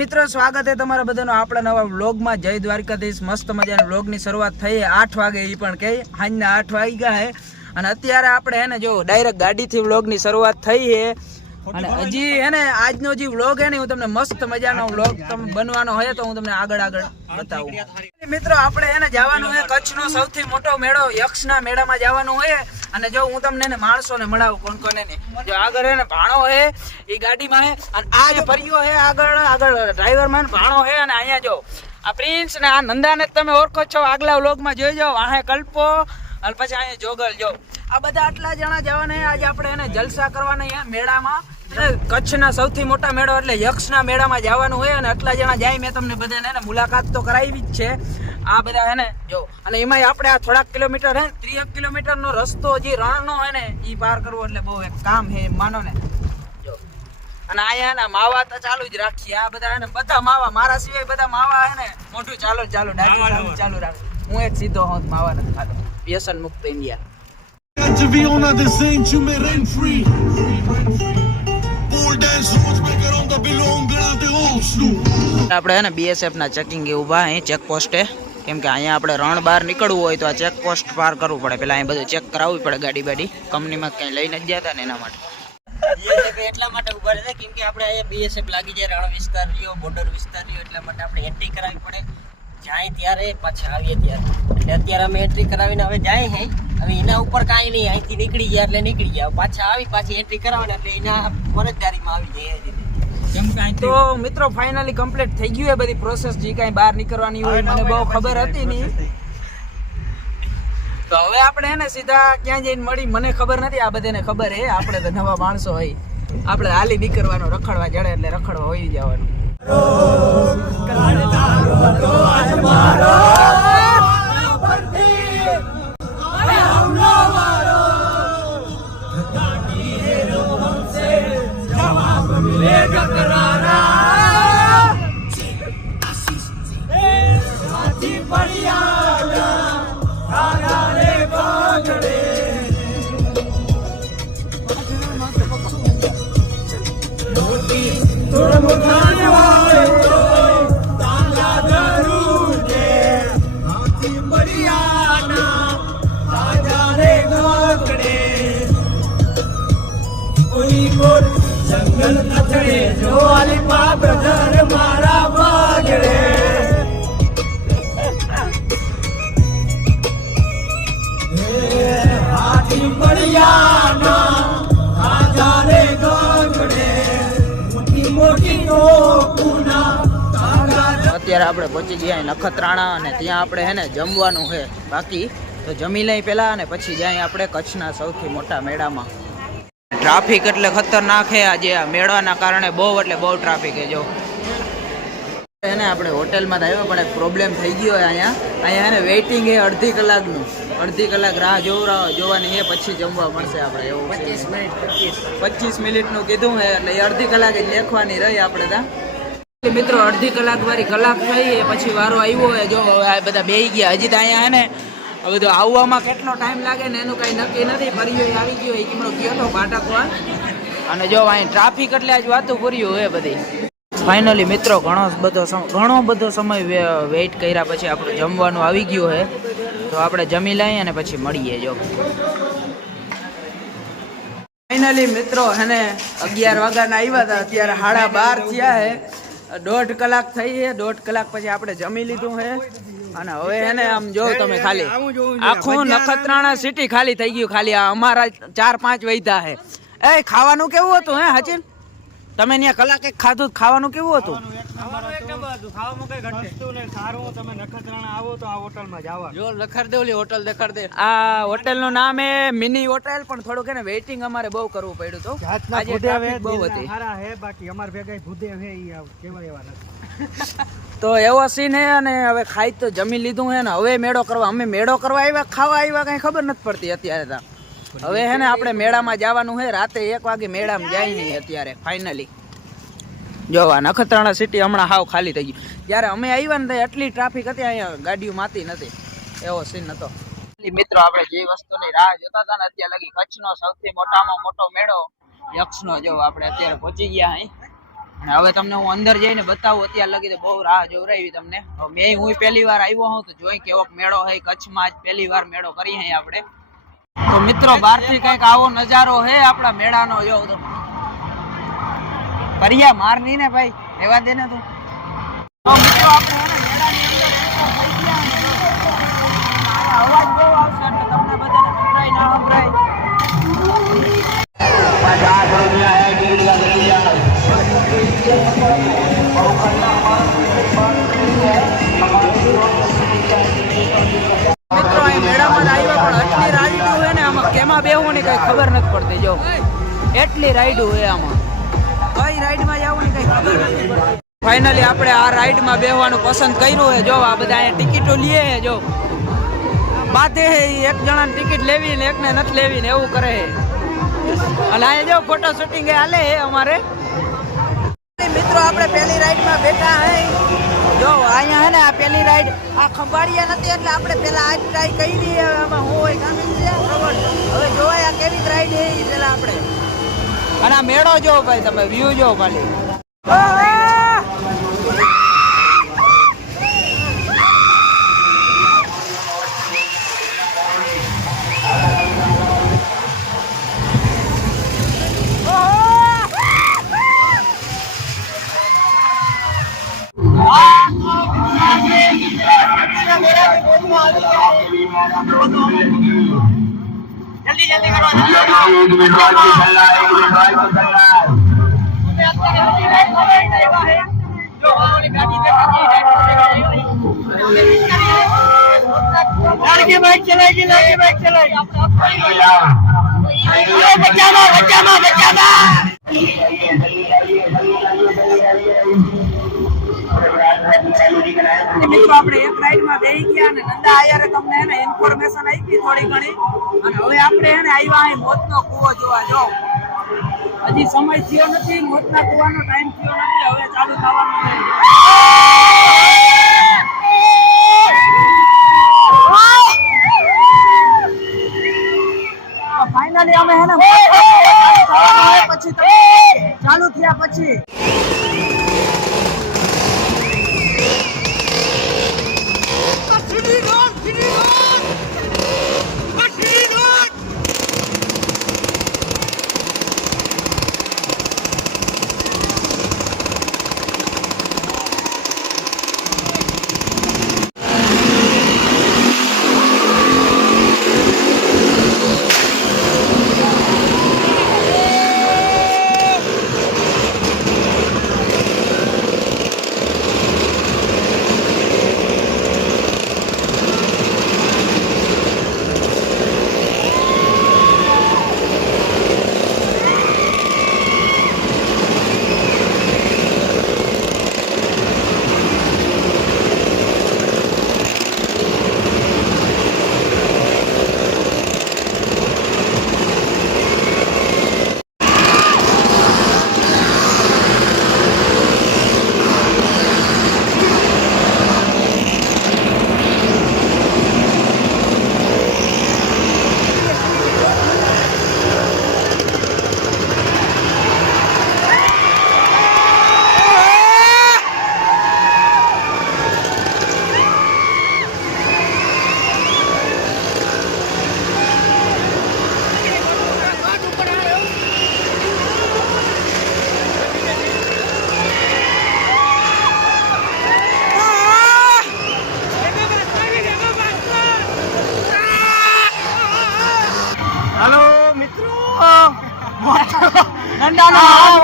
મિત્રો સ્વાગત છે તમારા બધાનો આપણા નવા વ્લોગમાં। જય દ્વારકાધીશ। મસ્ત મજાના વ્લોગની શરૂઆત થઈ 8 વાગે, એ પણ કે સાંજના 8 વાગી ગયા છે અને અત્યારે આપણે હે ને જો ડાયરેક્ટ ગાડીથી વ્લોગની શરૂઆત થઈ છે અને હજી હે ને આજનો જે વ્લોગ હે ને હું તમને મસ્ત મજાનો વ્લોગ બનવાનો હોય તો હું તમને આગળ બતાવું। મિત્રો આપણે હે ને જવાનું છે કચ્છનો સૌથી મોટો મેળો યક્ષના મેળામાં જવાનું હોય અને જો હું તમને ને માણસોને મળાવું કોણ કોને ને જો આગળ હે ને ભાણો હે એ ગાડીમાં હે અને આ જે ફરિયો હે આગળ ડ્રાઈવર માં ભાણો હે અને અહીંયા જો આ પ્રિન્સ ને આ નંદાને તમે ઓળખો છો, આગલા વ્લોગમાં જોઈ જાઓ। વાહે કલ્પો અને પછી અહીંયા જોગલ જો આ બધા આટલા જણા જવાના. આજે આપણે એને જલસા કરવાના મેળામાં, કચ્છના સૌથી મોટા મેળો એટલે યક્ષના મેળામાં જવાનું હોય અને આટલા જણા જાય મેં તમને બધાને મુલાકાત તો કરાવી જ છે આ બધા હે ને જો. અને એમાં આપણે આ થોડાક કિલોમીટર હે 30 કિલોમીટરનો રસ્તો જે રણનો હે ને એ પાર કરવો એટલે બહુ એક કામ હે માનો ને જો. અને અહીંયા ને માવા તો ચાલુ જ રાખીએ આ બધા હે ને બધા માવા મારા સિવાય બધા માવા હે ને મોઢું ચાલુ ચાલુ રાખે. હું એક સીધો હોત માવા નથી ખાતો. વ્યસન મુક્ત ઇન્ડિયા. આપણે હે ને BSF ના ચેકિંગ એ ઉભા અહીં ચેક પોસ્ટે, કેમ કે અહીંયા આપણે રણ બહાર નીકળવું હોય તો આ ચેક પોસ્ટ પાર કરવું પડે. પેલા અહીં બધું ચેક કરાવવું પડે ગાડી બાડી, કંપનીમાં કઈ લઈને જ ગયા હતા ને એના માટે. BSF એટલા માટે ઉભા રહે કેમ કે આપણે અહીંયા BSF લાગી જાય રણ વિસ્તાર રહ્યો, બોર્ડર વિસ્તાર રહ્યો, એટલા માટે આપણે એન્ટ્રી કરાવવી પડે. જાય ત્યારે પાછા આવીએ ત્યારે, એટલે અત્યારે અમે એન્ટ્રી કરાવીને હવે જાય હે. હવે એના ઉપર કાંઈ નહીં, અહીંથી નીકળી ગયા એટલે નીકળી ગયા, પાછા આવી પાછી એન્ટ્રી કરાવવાને એટલે એના ફરજદારીમાં આવી જાય. તો મિત્રો ફાઇનલી કમ્પ્લીટ થઈ ગયું એ બધી પ્રોસેસ, જે કાંઈ બહાર નીકળવાની હોય મને બહુ ખબર હતી નહીં. તો હવે આપણે હે ને સીધા ક્યાં જઈને મળી મને ખબર નથી, આ બધાને ખબર હે. આપણે તો નવા માણસો હોય, આપણે હાલી નીકળવાનું, રખડવા જડે એટલે રખડવા હોઈ જવાનું. જંગલ નથડે જો આલીપા બ્રધર મારા વાગડે હાથી મળ્યાના આજારે ગગડે મોટી મોટી નોકુના. અત્યારે આપણે પહોંચી ગયા નખત્રાણા અને ત્યાં આપણે હે ને જમવાનું છે બાકી, તો જમી લઈ પેલા અને પછી જાય આપણે કચ્છના સૌથી મોટા મેળામાં. ટ્રાફિક એટલે ખતરનાક છે આજે આ મેળાના કારણે, બહુ એટલે બહુ ટ્રાફિક છે. જો એને આપણે હોટેલમાં આવ્યા પણ એક પ્રોબ્લેમ થઈ ગયો હોય અહીંયા એને વેઇટિંગ છે અડધી કલાક રાહ જોવાની છે, પછી જમવા મળશે આપણે. એવું 25 મિનિટનું કીધું છે એટલે અડધી કલાક જ લેખવાની રહી આપણે ત્યાં. મિત્રો અડધી કલાક વાળી કલાક થઈ પછી વારો આવ્યો હોય. જો હવે આ બધા બેસી ગયા, હજી તો અહીંયા હે ને બધું આવવામાં કેટલો ટાઈમ લાગે ને એનું કઈ નક્કી નથી. ફરીઓ આવી ગયો એ કીમડો ગયો હતો પાટકવા અને જો અહીં ટ્રાફિક એટલે આજ વાતું પૂર્યું હોય બધી. ફાઇનલી મિત્રો ઘણો બધો સમય વેઇટ કર્યા પછી આપણું જમવાનું આવી ગયું છે, તો આપણે જમી લઈએ અને પછી મળીએ. જો ફાઇનલી મિત્રો હેને 11 વાગ્યાના આવ્યા હતા, અત્યારે 12:30 થયા છે. 1.5 કલાક થઈ છે. 1.5 કલાક પછી આપણે જમી લીધું છે અને હવે એને આમ જો તમે ખાલી આખું નખત્રાણા સિટી ખાલી થઈ ગયું. ખાલી અમારા 4-5 વૈધા છે. એ ખાવાનું કેવું હતું હે સચિન? તમે ત્યાં કલાક એક ખાધું, ખાવાનું કેવું હતું? આ હોટેલ નું નામ હે મિની હોટેલ, પણ થોડુંક એને વેઇટિંગ અમારે બહુ કરવું પડ્યું હતું. આજે ટ્રાફિક બહુ હતી. તો એવો સીન હે. અને હવે ખાઈ તો જમી લીધું હે ને હવે મેળો કરવા, અમે મેળો કરવા આવ્યા, ખાવા આવ્યા, કઈ ખબર નથી પડતી અત્યારે તો. હવે હે ને આપણે મેળામાં જવાનું હે, રાતે 1 વાગે મેળામાં જાય નહીં અત્યારે ફાઇનલી. જો આ નખત્રાણા સિટી હમણાં હાવ ખાલી થઈ ગયું. જ્યારે અમે આવ્યા ને ત્યાં એટલી ટ્રાફિક હતી, અહીંયા ગાડીઓ માતી નથી, એવો સીન હતો. મિત્રો આપણે જે વસ્તુની રાહ જોતા હતા ને અત્યારે લગી, કચ્છનો સૌથી મોટામાં મોટો મેળો યક્ષનો, જો આપણે અત્યારે પહોંચી ગયા અહીં. અને હવે તમને હું અંદર જઈને બતાવું. અત્યારે લગી તો બહુ રાહ જોવરાવી તમને. હું પહેલી વાર આવ્યો હું તો જોઈ કેવો મેળો હે કચ્છમાં. આજ પહેલી વાર મેળો કરી હે આપણે. તો મિત્રો બહારથી કંઈક આવો નજારો હે આપણા મેળાનો. જો તો પરિયા માર નહીં ને ભાઈ, એવા દે ને તું. તો મિત્રો આપણે હે ને મેળાની અંદર એન્ટર થઈ ગયા. અવાજ બહુ આવશે એટલે તમને બધાને સંભળાય ના સંભળાય. મિત્રો અહીં મેળામાં આવ્યા પણ એટલી રાઈડું હે ને આમાં, કેમાં બેહવું ને કઈ ખબર નથી પડતી. જો એટલી રાઈડું હે આમાં, કઈ રાઈડમાં જવું ને કઈ ખબર નથી પડતી. ફાઇનલી આપણે આ રાઈડમાં બેહવાનું પસંદ કર્યું હે. જો આ બધા અહીંયા ટિકિટો લે હે. જો બાધે હે, એક જણાની ટિકિટ લેવી ને એકને નથી લેવી ને એવું કરે હે. અને અહીંયા જો ફોટો શૂટિંગ હાલે હે અમારે. મિત્રો આપણે પહેલી રાઈડમાં બેઠા હે. જો અહીંયા હે ને આ પહેલી રાઈડ, આ ખંભાળિયા નથી એટલે આપણે પેલા આ ટ્રાય કરી. આમાં હું હોય કામ છે ખબર. હવે જોવાય આ કેવી રાઈડ હે એ પેલા આપણે. અને આ મેળો જો ભાઈ, તમે વ્યૂ જો ખાલી. જલ્દી જલ્દી કરો. बाइक चलाएगी, बाइक चलाएगी. बचाना बचाना बचाना. મિત્રો આપણે એક રાઈડમાં બેસી ગયા ને નંદા આયરે તમને એને ઇન્ફોર્મેશન આપી થોડી ઘણી. અને હવે આપણે એને આવ્યા અહીં મોતનો કૂવો જોવા. જો હજી સમય થયો નથી, મોતના કૂવાનો ટાઈમ થયો નથી, હવે ચાલુ થવાનું છે. ફાઇનલી અમે હે ને પછી ચાલુ થયા પછી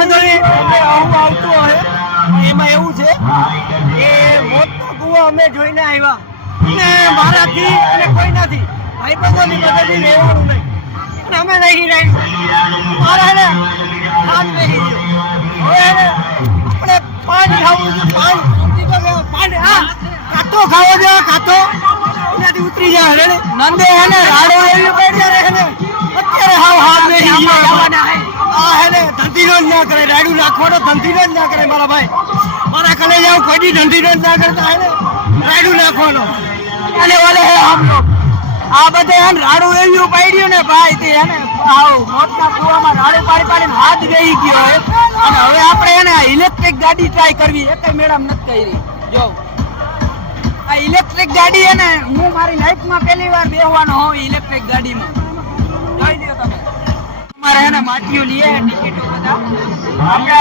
વાંધો નહીં, એટલે આવું આવતું હોય. એમાં એવું છે કે મોતના કુવા અમે જોઈને આવ્યા અને મારાથી અને કોઈ નથી ભાઈબંધોની મદદથી રહેવાનું નહીં અને અમે નહીં રહી મારા ને ખાન બેસી ગયો. હવે આપણે પાન ખાવું છે, પાન હા કાતો ખાવો છે, કાતો એનાથી ઉતરી જાય રે નંદે હે ને રાડો એવી પડી જાય ને અત્યારે હાવ હાથ બેસી ગયો. આ હે ને ધંધીનો જ ના કરે, રાડું નાખવાનો ધંધીનો જ ના કરે મારા ભાઈ. મારા કલે જાવ કોઈ દી ધંધીનો જ ના કરતા હે ને રાડું નાખવાનો અને ઓલે હે આમ લોક આ બધે હે ને રાડું એવી પાડ્યું ને ભાઈ તે હે ને આવ મોટના કુવામાં રાડું પાડી પાડીને હાથ બેહી ગયો હે. અને હવે આપણે એને ઇલેક્ટ્રિક ગાડી ટ્રાય કરવી એકેય મેડમ નથી કરી. જો આ ઇલેક્ટ્રિક ગાડી હે ને હું મારી લાઈફમાં પહેલી વાર બેહવાનો હોઉં ઇલેક્ટ્રિક ગાડીમાં. જોઈ લ્યો તમે મારે એને માટીઓ લઈએ ટિકિટો બધા આપણે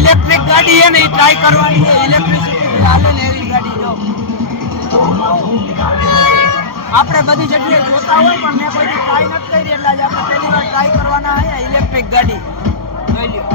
ઇલેક્ટ્રિક ગાડી હે ને એ ટ્રાય કરવાની છે. ઇલેક્ટ્રિસિટી હાલે ને એવી ગાડી જો આપણે બધી જગ્યાએ જોતા હોય પણ મેં કોઈ ટ્રાય નથી કરી એટલે આજે આપણે પહેલી વાર ટ્રાય કરવાના છે ઇલેક્ટ્રિક ગાડી. જોઈ લ્યો